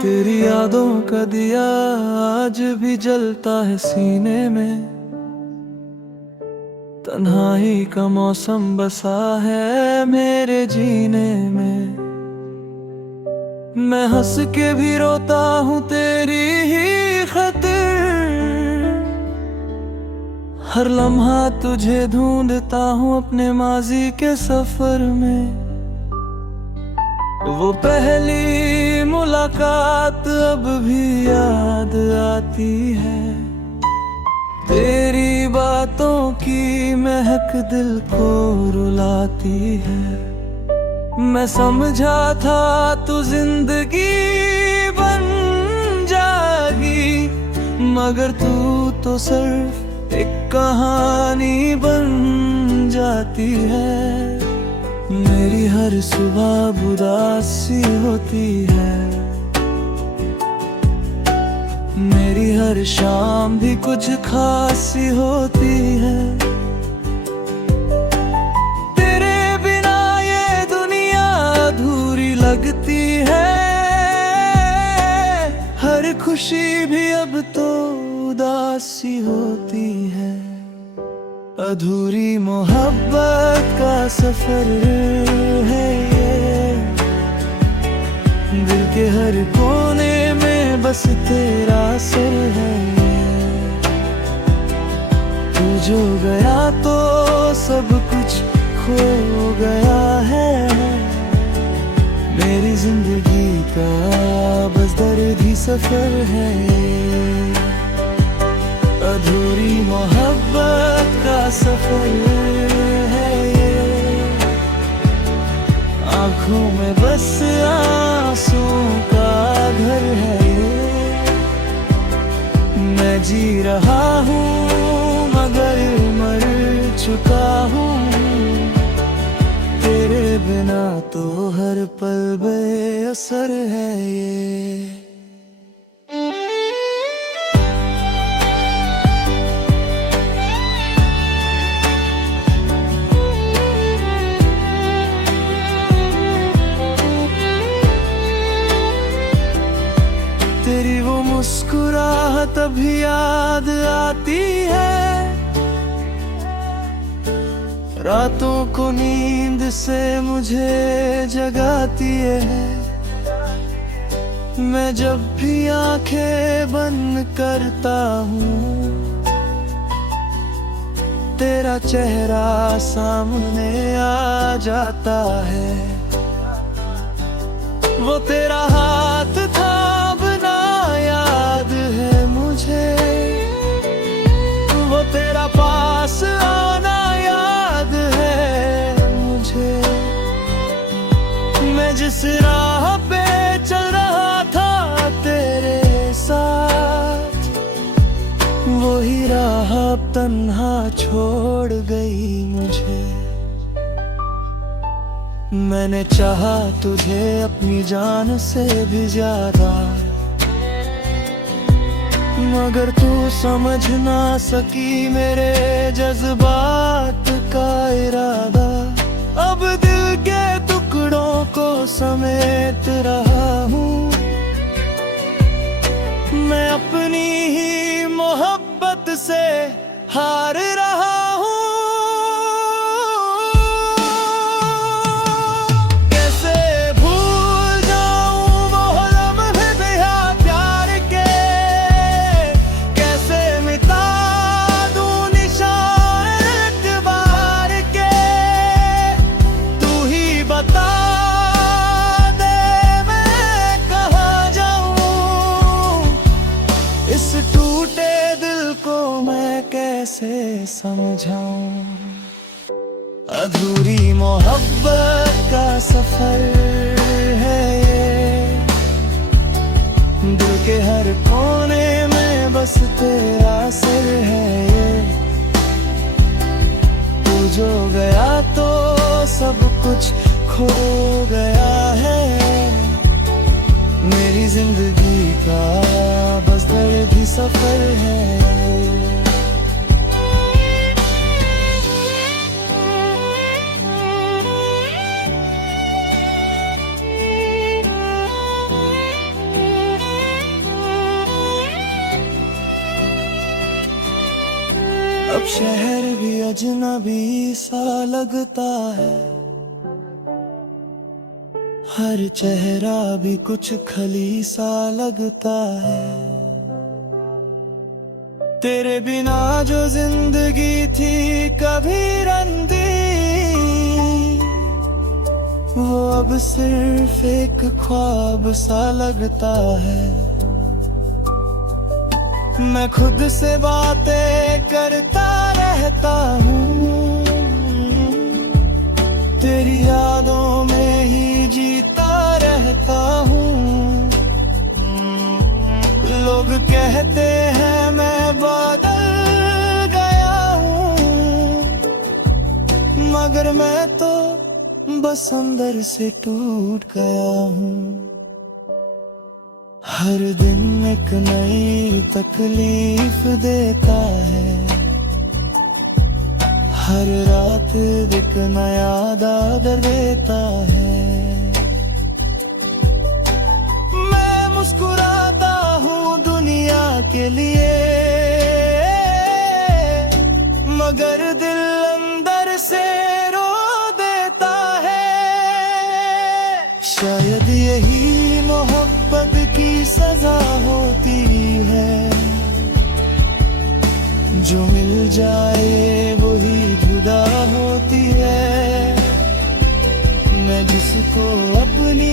तेरी यादों का दिया आज भी जलता है सीने में। तन्हाई का मौसम बसा है मेरे जीने में। मैं हंस के भी रोता हूँ तेरी ही खातिर। हर लम्हा तुझे ढूंढता हूँ अपने माजी के सफर में। वो पहली मुलाकात अब भी याद आती है। तेरी बातों की महक दिल को रुलाती है। मैं समझा था तू जिंदगी बन जाएगी, मगर तू तो सिर्फ एक कहानी बन जाती है। मेरी हर सुबह उदासी होती है, मेरी हर शाम भी कुछ खासी होती है। तेरे बिना ये दुनिया अधूरी लगती है। हर खुशी भी अब तो उदासी होती है। अधूरी मोहब्बत का सफर है ये, दिल के हर कोने में बस तेरा सर है ये। तू जो गया तो सब कुछ खो गया है। मेरी जिंदगी का बस दर्द ही सफर है ये। अधूरी मोहब्बत का सफर है ये। आँखों में बस आंसू का घर है ये। मैं जी रहा हूँ मगर मर चुका हूँ। तेरे बिना तो हर पल बेअसर है ये। तेरी वो मुस्कुराहट अभी याद आती है। रातों को नींद से मुझे जगाती है। मैं जब भी आंखें बंद करता हूँ, तेरा चेहरा सामने आ जाता है। वो तेरा हाथ थामना याद है मुझे। वो तेरा पास आना याद है मुझे। मैं जिस राह पे चल रहा था तेरे साथ, वही राह अब तन्हा छोड़ गई मुझे। मैंने चाहा तुझे अपनी जान से भी ज्यादा, मगर तू समझ ना सकी मेरे जज्बात का इरादा। अब दिल के टुकड़ों को समेट रहा हूँ। मैं अपनी ही मोहब्बत से हार रहा हूँ। इस टूटे दिल को मैं कैसे समझाऊं। अधूरी मोहब्बत का सफर है ये। दिल के हर कोने में बस तेरा सर है ये। तू जो गया तो सब कुछ खो गया है। मेरी जिंदगी का बस दर्द ही सफर है। शहर भी अजनबी सा लगता है, हर चेहरा भी कुछ खली सा लगता है। तेरे बिना जो जिंदगी थी कभी रंदी, वो अब सिर्फ एक ख्वाब सा लगता है। मैं खुद से बातें करता रहता हूँ, तेरी यादों में ही जीता रहता हूँ। लोग कहते हैं मैं बदल गया हूँ, मगर मैं तो बस अंदर से टूट गया हूँ। हर दिन एक नई तकलीफ देता है, हर रात एक नया दर्द देता है। मैं मुस्कुराता हूँ दुनिया के लिए, मगर दिल अंदर से रो देता है। शायद यही मोहब्बत की सजा होती है, जो मिल जाए वही जुदा होती है। मैं जिसको अपनी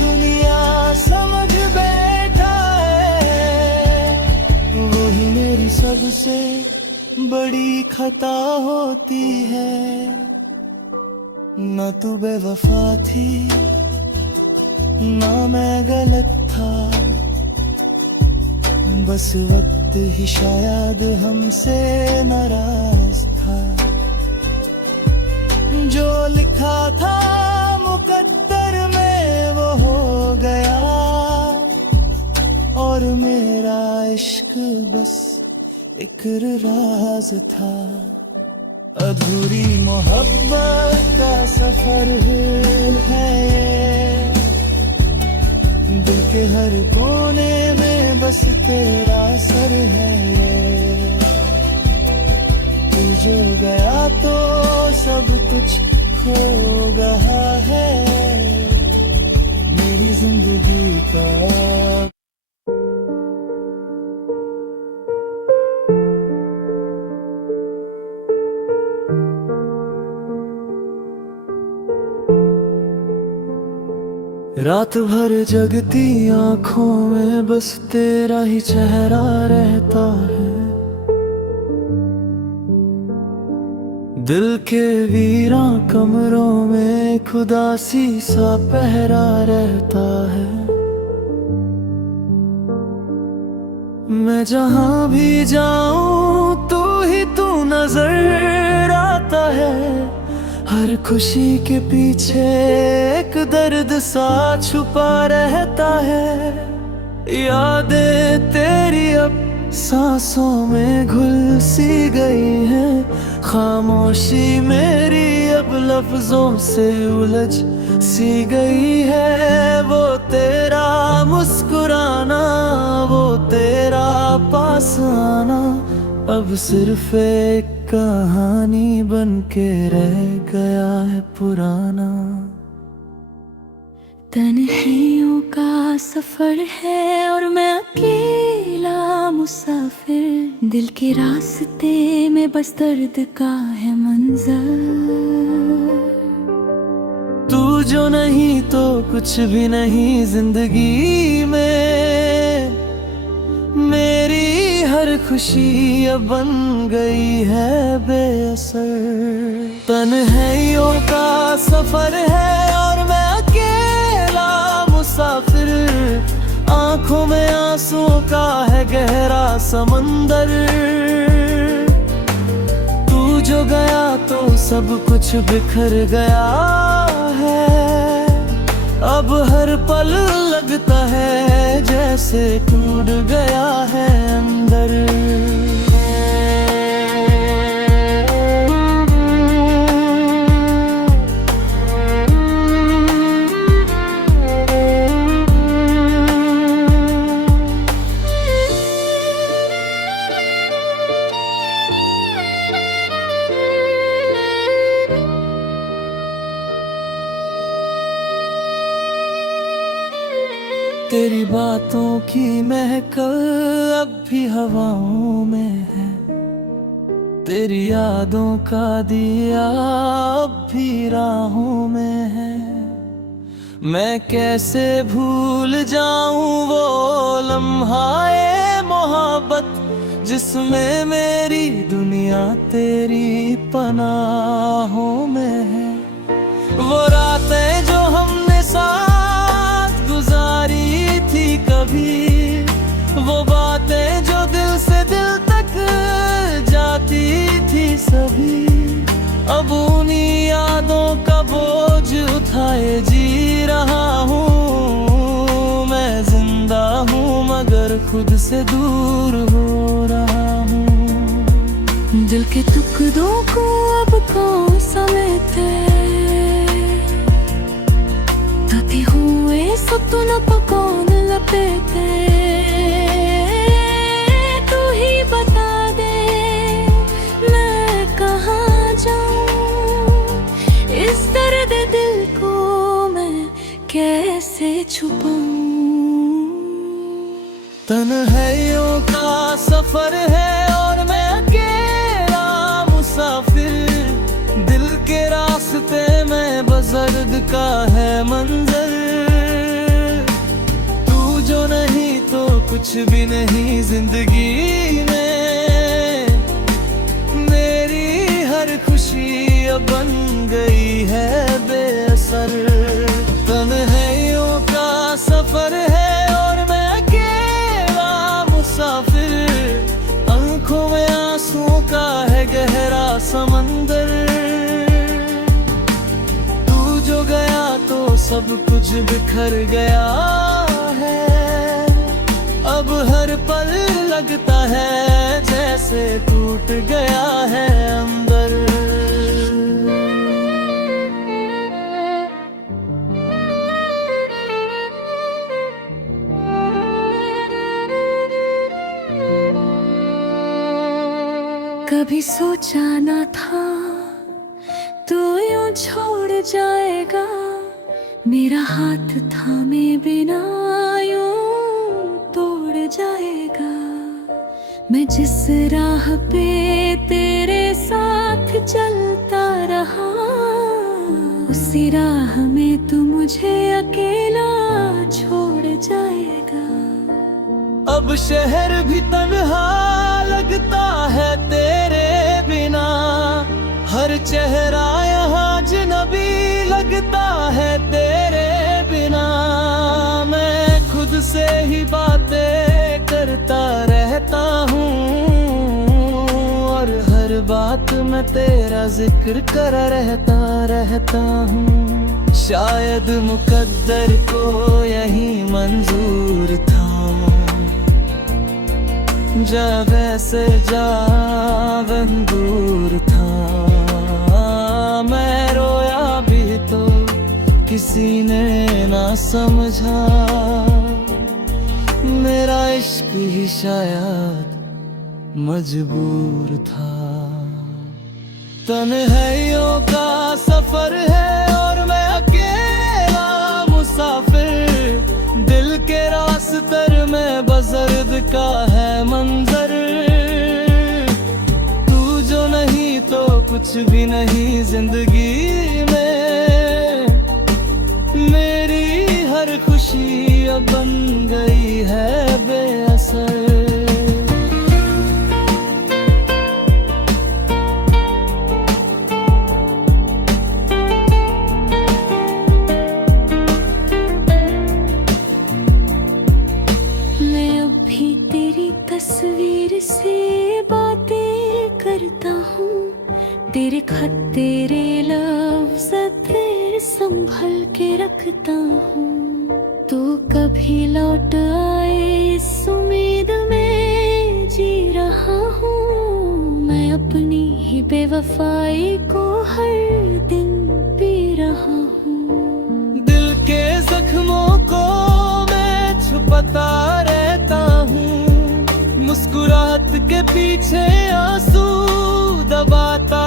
दुनिया समझ बैठा है, वही मेरी सबसे बड़ी खता होती है। न तू बेवफा थी, ना मैं गलत था, बस वक्त ही शायद हमसे नाराज था। जो लिखा था मुकद्दर में वो हो गया, और मेरा इश्क बस एक राज था। अधूरी मोहब्बत का सफर है, दिल के हर कोने में बस तेरा सर है। तू जो गया तो सब कुछ खो गया है मेरी जिंदगी का। रात भर जगती आंखों में बस तेरा ही चेहरा रहता है। दिल के वीरां कमरों में खुदासी सा पहरा रहता है। मैं जहां भी जाऊं तू नजर आता है। हर खुशी के पीछे एक दर्द सा छुपा रहता है। यादें तेरी अब सांसों में घुल सी गई हैं। खामोशी मेरी अब लफ्जों से उलझ सी गई है। वो तेरा मुस्कुराना, वो तेरा पास आना अब सिर्फ एक कहानी बन के रह गया है पुराना। तन्हाइयों का सफर है और मैं अकेला मुसाफिर। दिल के रास्ते में बस दर्द का है मंजर। तू जो नहीं तो कुछ भी नहीं जिंदगी में। मेरी हर खुशी अब बन गई है बेअसर। तन्हाइयों का सफर है और मैं अकेला मुसाफिर। आंखों में आंसुओं का है गहरा समंदर। तू जो गया तो सब कुछ बिखर गया है। अब हर पल लगता है जैसे टूट गया है अंदर। तेरी बातों की महक अब भी हवाओं में है, तेरी यादों का दिया अब भी राहों में है। मैं कैसे भूल जाऊं वो लम्हाए मोहब्बत जिसमें मेरी दुनिया तेरी पनाहों में है। वो रातें जो हमने साथ गुजारी थी कभी, वो बातें जो दिल से दिल तक जाती थी सभी, अब उन्हीं यादों का बोझ उठाए जी रहा हूँ। मैं जिंदा हूँ मगर खुद से दूर हो रहा हूँ। दिल के टुकड़ों को अब कौन समेटे, धोती हुए सपनों को कौन लपेटे। तू ही बता दे मैं कहाँ जाऊँ, इस दर्द दिल को मैं कैसे छुपाऊँ। तन्हाइयों का सफर है और मैं अकेला मुसाफिर, दिल के रास्ते में बज़र्द का है मंजर। तू जो नहीं तो कुछ भी नहीं जिंदगी में, मेरी हर खुशी अब बन गई है बेअसर। तन्हाइयों का सफर है और मैं अकेला मुसाफिर, आंखों में आंसुओं का है गहरा समंदर। तू जो गया तो सब कुछ बिखर गया है, अब हर पल लगता है जैसे टूट गया है अंदर। कभी सोचा न था तू यूं छोड़ जाएगा, मेरा हाथ थामे बिना यूं तोड़ जाएगा। मैं जिस राह पे तेरे साथ चलता रहा, उसी राह में तू मुझे अकेला छोड़ जाएगा। अब शहर भी तन्हा लगता है तेरे बिना, हर चेहरा यहाँ अजनबी लगता है तेरे बिना। मैं खुद से ही बातें करता रहता हूँ और हर बात में तेरा जिक्र कर रहता हूँ। शायद मुकद्दर को यही मंजूर था, जब ऐसे जावन दूर था। मैं रोया भी तो किसी ने ना समझा, मेरा इश्क ही शायद मजबूर था। तन्हाइयों का सफर है और मैं अकेला मुसाफिर, दिल के रास्ते में बज़र्द का है मंजर। तू जो नहीं तो कुछ भी नहीं जिंदगी में, मेरी हर खुशी अब बन गई है बेअसर। तस्वीर से बातें करता हूँ, तेरे खत तेरे लफ्ज़ फिर संभल के रखता हूँ। तू कभी लौट आए इस उम्मीद में जी रहा हूँ। मैं अपनी ही बेवफाई को हर दिन पी रहा हूँ। दिल के जख्मों को मैं छुपाता रहता हूँ, मुस्कुराहट के पीछे आंसू दबाता